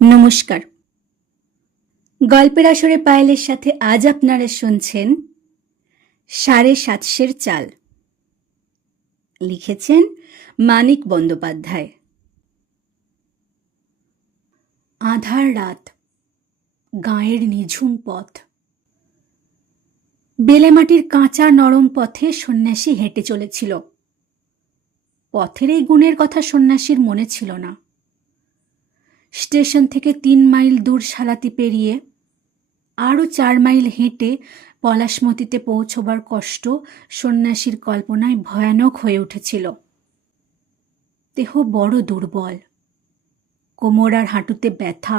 নমস্কার। গল্পের আসরে পায়েলের সাথে আজ আপনারা শুনছেন ৭৫০ চাল। লিখেছেন মানিক বন্দ্যোপাধ্যায়। আঁধার রাত, গাঁয়ের নিঝুম পথ। বেলেমাটির কাঁচা নরম পথে সন্ন্যাসী হেঁটে চলেছিল। পথের এই গুণের কথা সন্ন্যাসীর মনে ছিল না। স্টেশন থেকে ৩ মাইল দূর সালাতি পেরিয়ে আরও ৪ মাইল হেঁটে পলাশমতিতে পৌঁছবার কষ্ট সন্ন্যাসীর কল্পনায় ভয়ানক হয়ে উঠেছিল। দেহ বড় দুর্বল, কোমর আর হাঁটুতে ব্যথা,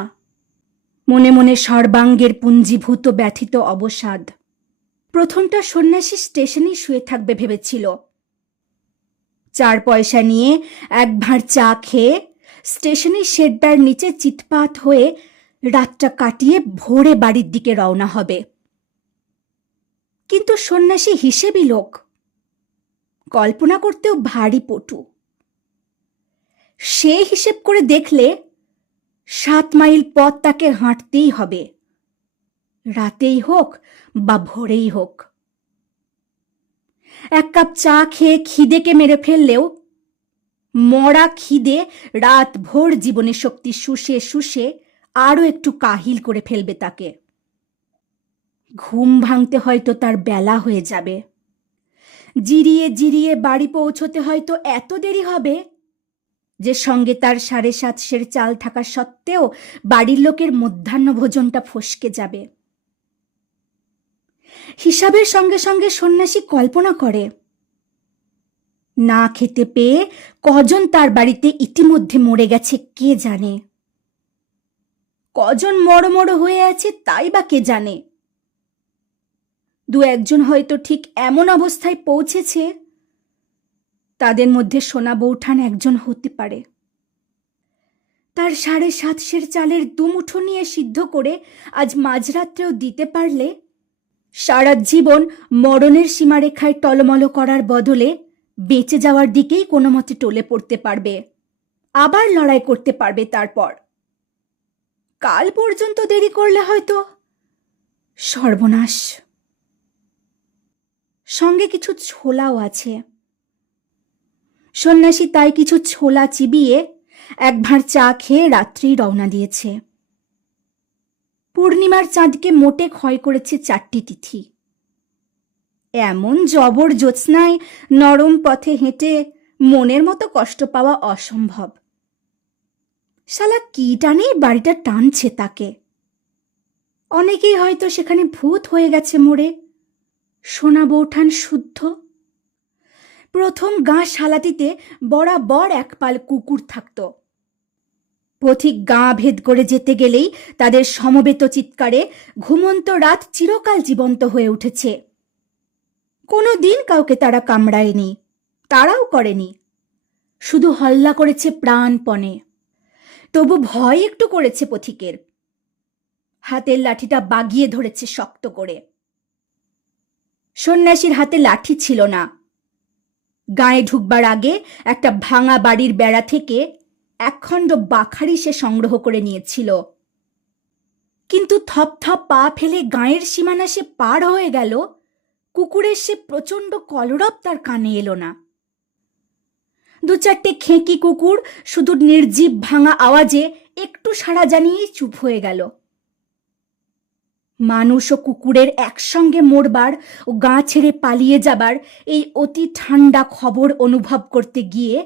মনে মনে সর্বাঙ্গের পুঞ্জীভূত ব্যথিত অবসাদ। প্রথমটা সন্ন্যাসী স্টেশনেই শুয়ে থাকবে ভেবেছিল। ৪ পয়সা নিয়ে এক ভাঁড় চা খেয়ে স্টেশনের শেডটার নিচে চিৎপাত হয়ে রাতটা কাটিয়ে ভোরে বাড়ির দিকে রওনা হবে। কিন্তু সন্ন্যাসী হিসেবি লোক, কল্পনা করতেও ভারী পটু। সে হিসেব করে দেখলে ৭ মাইল পথ তাকে হাঁটতেই হবে, রাতেই হোক বা ভোরেই হোক। এক কাপ চা খেয়ে খিদেকে মেরে ফেললেও মরা খিদে রাত ভোর জীবনের শক্তি শুষে শুষে আরও একটু কাহিল করে ফেলবে তাকে। ঘুম ভাঙতে হয়তো তার বেলা হয়ে যাবে। জিরিয়ে জিরিয়ে বাড়ি পৌঁছতে হয়তো এত দেরি হবে যে সঙ্গে তার ৭৫০ চাল থাকা সত্ত্বেও বাড়ির লোকের মধ্যাহ্ন ভোজনটা ফসকে যাবে। হিসাবের সঙ্গে সঙ্গে সন্ন্যাসী কল্পনা করে, না খেতে পেয়ে কজন তার বাড়িতে ইতিমধ্যে মরে গেছে কে জানে, কজন মরমর হয়ে আছে তাই বা কে জানে। ২-১ হয়তো ঠিক এমন অবস্থায় পৌঁছেছে, তাদের মধ্যে সোনা বৌঠান একজন হতে পারে। তার ৭৫০ চালের দুমুঠো নিয়ে সিদ্ধ করে আজ মাঝরাত্রেও দিতে পারলে সারা জীবন মরণের সীমারেখায় টলমল করার বদলে বেঁচে যাওয়ার দিকেই কোনো মতে টলে পড়তে পারবে, আবার লড়াই করতে পারবে। তারপর কাল পর্যন্ত দেরি করলে হয়তো সর্বনাশ। সঙ্গে কিছু ছোলাও আছে। সন্ন্যাসী তাই কিছু ছোলা চিবিয়ে এক ভাঁড় চা খেয়ে রাত্রি রওনা দিয়েছে। পূর্ণিমার চাঁদকে মোটে ক্ষয় করেছে ৪টি তিথি। এমন জবর জ্যোৎস্নায় নরম পথে হেঁটে মনের মতো কষ্ট পাওয়া অসম্ভব। শালা কি টানে বাড়িটা টানছে তাকে। অনেকেই হয়তো সেখানে ভূত হয়ে গেছে মরে, সোনা বৌঠান শুদ্ধ। প্রথম গাঁ শালাতিতে বরাবর এক পাল কুকুর থাকত। পথিক গাঁ ভেদ করে যেতে গেলেই তাদের সমবেত চিৎকারে ঘুমন্ত রাত চিরকাল জীবন্ত হয়ে উঠেছে। কোনো দিন কাউকে তারা কামড়ায়নি, তারাও করেনি, শুধু হল্লা করেছে প্রাণপণে। তবু ভয় একটু করেছে পথিকের। হাতের লাঠিটা বাগিয়ে ধরেছে শক্ত করে। সন্ন্যাসীর হাতে লাঠি ছিল না। গায়ে ঢুকবার আগে একটা ভাঙা বাড়ির বেড়া থেকে একখণ্ড বাখারি সে সংগ্রহ করে নিয়েছিল। কিন্তু থপ থপ পা ফেলে গাঁয়ের সীমানা সে পার হয়ে গেল, কুকুরের সে প্রচণ্ড কলরব তার কানে এলো না। ২-৪টে খেঁকি কুকুর শুধু নির্জীব ভাঙা আওয়াজে একটু সাড়া জানিয়েই চুপ হয়ে গেল। মানুষ ও কুকুরের একসঙ্গে মরবার ও গাঁ ছেড়ে পালিয়ে যাবার এই অতি ঠান্ডা খবর অনুভব করতে গিয়ে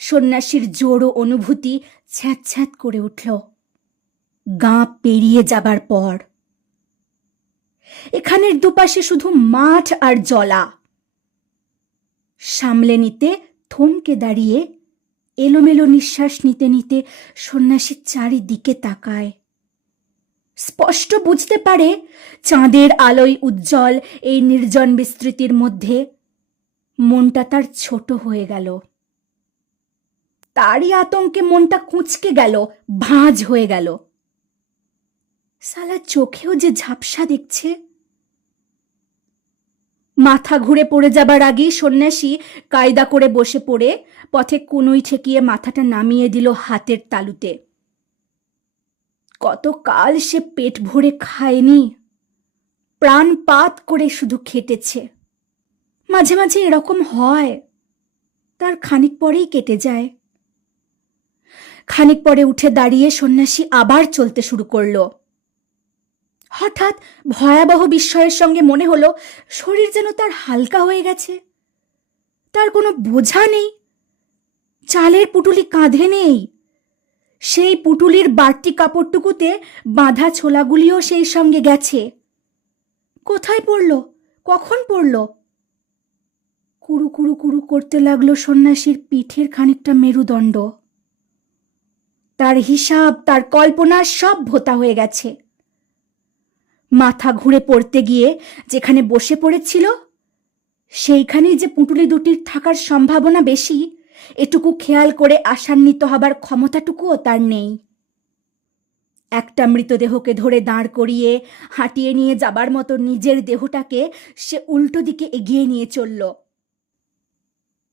সন্ন্যাসীর জোর ও অনুভূতি ছ্যাঁত ছ্যাঁত করে উঠল। গাঁ পেরিয়ে যাবার পর এখানের দুপাশে শুধু মাঠ আর জলা। সামলে নিতে থমকে দাঁড়িয়ে এলোমেলো নিঃশ্বাস নিতে নিতে সন্ন্যাসী চারিদিকে তাকায়। স্পষ্ট বুঝতে পারে চাঁদের আলোয় উজ্জ্বল এই নির্জন বিস্তৃতির মধ্যে মনটা তার ছোট হয়ে গেল। তারই আতঙ্কে মনটা কুঁচকে গেল, ভাঁজ হয়ে গেল। সালা চোখেও যে ঝাপসা দেখছে। মাথা ঘুরে পড়ে যাবার আগেই সন্ন্যাসী কায়দা করে বসে পড়ে পথে কুনুই ঠেকিয়ে মাথাটা নামিয়ে দিল হাতের তালুতে। কতকাল সে পেট ভরে খায়নি, প্রাণপাত করে শুধু খেটেছে। মাঝে মাঝে এরকম হয়, তার খানিক পরেই কেটে যায়। খানিক পরে উঠে দাঁড়িয়ে সন্ন্যাসী আবার চলতে শুরু করলো। হঠাৎ ভয়াবহ বিস্ময়ের সঙ্গে মনে হলো শরীর যেন তার হালকা হয়ে গেছে। তার কোনো বোঝা নেই, চালের পুটুলি কাঁধে নেই, সেই পুটুলির বাড়তি কাপড়টুকুতে বাঁধা ছোলাগুলিও সেই সঙ্গে গেছে। কোথায় পড়ল, কখন পড়ল? কুড়ু কুড়ু কুড়ু করতে লাগলো সন্ন্যাসীর পিঠের খানিকটা মেরুদণ্ড। তার হিসাব, তার কল্পনা সব ভোতা হয়ে গেছে। মাথা ঘুরে পড়তে গিয়ে যেখানে বসে পড়েছিল সেইখানেই যে পুঁটুলি দুটির থাকার সম্ভাবনা বেশি, এটুকু খেয়াল করে আশান্বিত হবার ক্ষমতাটুকুও তার নেই। একটা মৃতদেহকে ধরে দাঁড় করিয়ে হাঁটিয়ে নিয়ে যাবার মতো নিজের দেহটাকে সে উল্টো দিকে এগিয়ে নিয়ে চলল।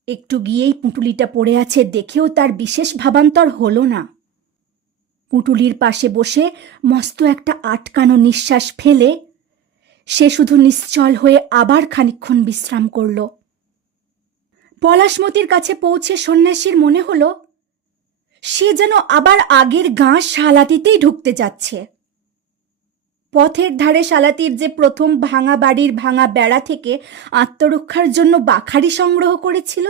একটু গিয়েই পুঁটুলিটা পড়ে আছে দেখেও তার বিশেষ ভাবান্তর হলো না। পুঁটুলির পাশে বসে মস্ত একটা আটকানো নিঃশ্বাস ফেলে সে শুধু নিশ্চল হয়ে আবার খানিকক্ষণ বিশ্রাম করল। পলাশমতির কাছে পৌঁছে সন্ন্যাসীর মনে হলো সে যেন আবার আগের গাঁ শালাতিতেই ঢুকতে যাচ্ছে। পথের ধারে শালাতির যে প্রথম ভাঙা বাড়ির ভাঙা বেড়া থেকে আত্মরক্ষার জন্য বাখারি সংগ্রহ করেছিল,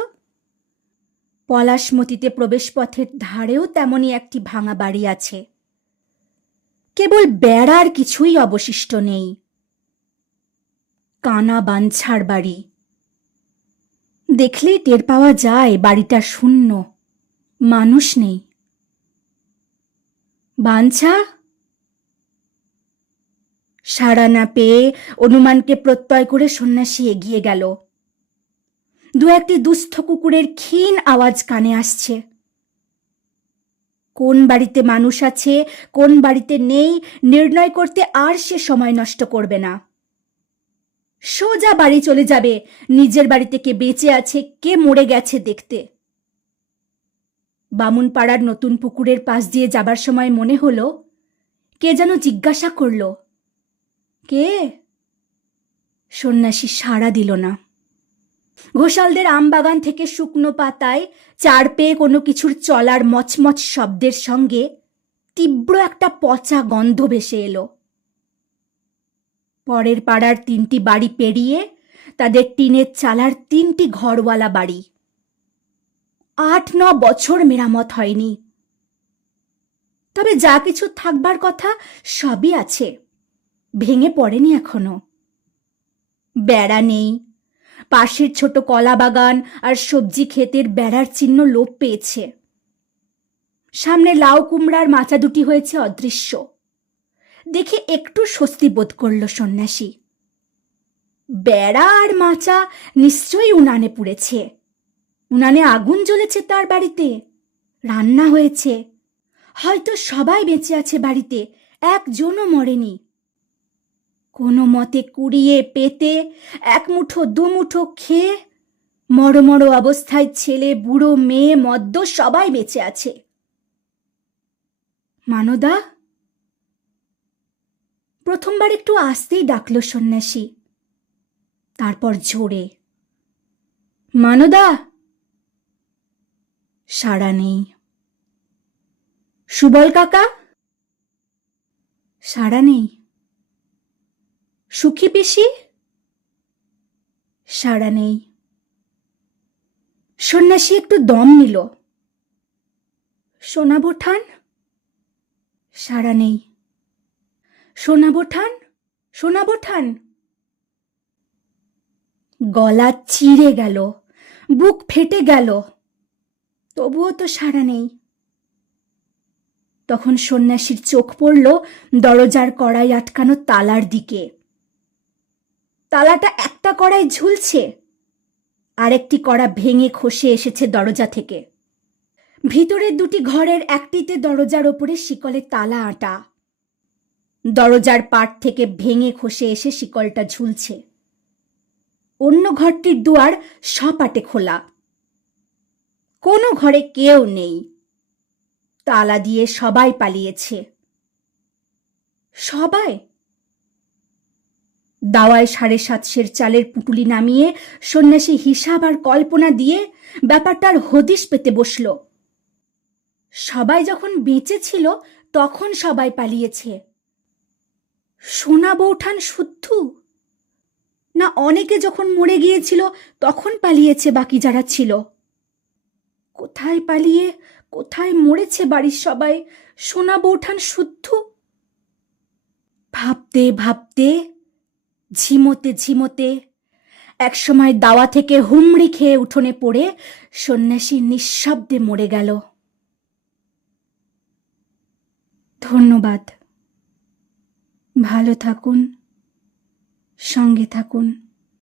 পলাশমতিতে প্রবেশপথের ধারেও তেমনই একটি ভাঙা বাড়ি আছে। কেবল বেড়ার কিছুই অবশিষ্ট নেই। কানা বাঞ্ছার বাড়ি। দেখলেই টের পাওয়া যায় বাড়িটা শূন্য, মানুষ নেই। বাঞ্ছা? সাড়া না পেয়ে অনুমানকে প্রত্যয় করে সন্ন্যাসী এগিয়ে গেল। দু একটি দুস্থ কুকুরের ক্ষীণ আওয়াজ কানে আসছে। কোন বাড়িতে মানুষ আছে, কোন বাড়িতে নেই নির্ণয় করতে আর সে সময় নষ্ট করবে না। সোজা বাড়ি চলে যাবে, নিজের বাড়িতে কে বেঁচে আছে, কে মরে গেছে দেখতে। বামুনপাড়ার নতুন পুকুরের পাশ দিয়ে যাবার সময় মনে হলো কে যেন জিজ্ঞাসা করল, কে? সন্ন্যাসী সাড়া দিল না। ঘোষালদের আমবাগান থেকে শুকনো পাতায় চার পেয়ে কোনো কিছুর চলার মচমচ শব্দের সঙ্গে তীব্র একটা পচা গন্ধ ভেসে এলো। পরের পাড়ার 3টি বাড়ি পেরিয়ে তাদের টিনের চালার 3টি ঘরওয়ালা বাড়ি। 8-9 বছর মেরামত হয়নি। তবে যা কিছু থাকবার কথা সবই আছে, ভেঙে পড়েনি এখনো। বেড়া নেই, পাশের ছোট কলা বাগান আর সবজি ক্ষেতের বেড়ার চিহ্ন লোপ পেয়েছে। সামনে লাউ কুমড়ার মাচা দুটি হয়েছে অদৃশ্য। দেখে একটু স্বস্তি বোধ করল সন্ন্যাসী। বেড়া আর মাচা নিশ্চয়ই উনানে পুড়েছে। উনানে আগুন জ্বলেছে তার বাড়িতে, রান্না হয়েছে। হয়তো সবাই বেঁচে আছে বাড়িতে, একজনও মরেনি। কোনো মতে কুড়িয়ে পেতে এক মুঠো দুমুঠো খেয়ে মড়মড় অবস্থায় ছেলে বুড়ো মেয়ে মদ্য সবাই বেঁচে আছে। মানদা? প্রথমবার একটু আস্তেই ডাকল সন্ন্যাসী, তারপর জোরে, মানদা। সাড়া নেই। সুবল কাকা? সাড়া নেই। সুখী পিসি? সাড়া নেই। সন্ন্যাসী একটু দম নিল। সোনাবো ঠান? সাড়া নেই। সোনাবো ঠান, সোনাবো ঠান। গলা চিড়ে গেল, বুক ফেটে গেল, তবুও তো সাড়া নেই। তখন সন্ন্যাসীর চোখ পড়ল দরজার কড়াই আটকানো তালার দিকে। তালাটা একটা কড়াই ঝুলছে, আরেকটি কড়া ভেঙে খসে এসেছে দরজা থেকে। ভিতরের 2টি ঘরের একটিতে দরজার ওপরে শিকলে তালা আঁটা। দরজার পাট থেকে ভেঙে খসে এসে শিকলটা ঝুলছে। অন্য ঘরটির দুয়ার সপাটে খোলা। কোনো ঘরে কেউ নেই। তালা দিয়ে সবাই পালিয়েছে। সবাই? দাওয়ায় 7.5 সের চালের পুটুলি নামিয়ে সন্ন্যাসী হিসাব আর কল্পনা দিয়ে ব্যাপারটার হদিশ পেতে বসল। সবাই যখন বেঁচে ছিল তখন সবাই পালিয়েছে। সোনা বৌঠান শুদ্ধ, না অনেকে যখন মরে গিয়েছিল তখন পালিয়েছে বাকি যারা ছিল? কোথায় পালিয়ে কোথায় মরেছে বাড়ির সবাই? সোনা বৌঠান শুদ্ধ? ভাবতে ভাবতে, ঝিমোতে ঝিমোতে একসময় দাওয়া থেকে হুমড়ি খেয়ে উঠোনে পড়ে সন্ন্যাসী নিঃশব্দে মরে গেল। ধন্যবাদ। ভালো থাকুন, সঙ্গে থাকুন।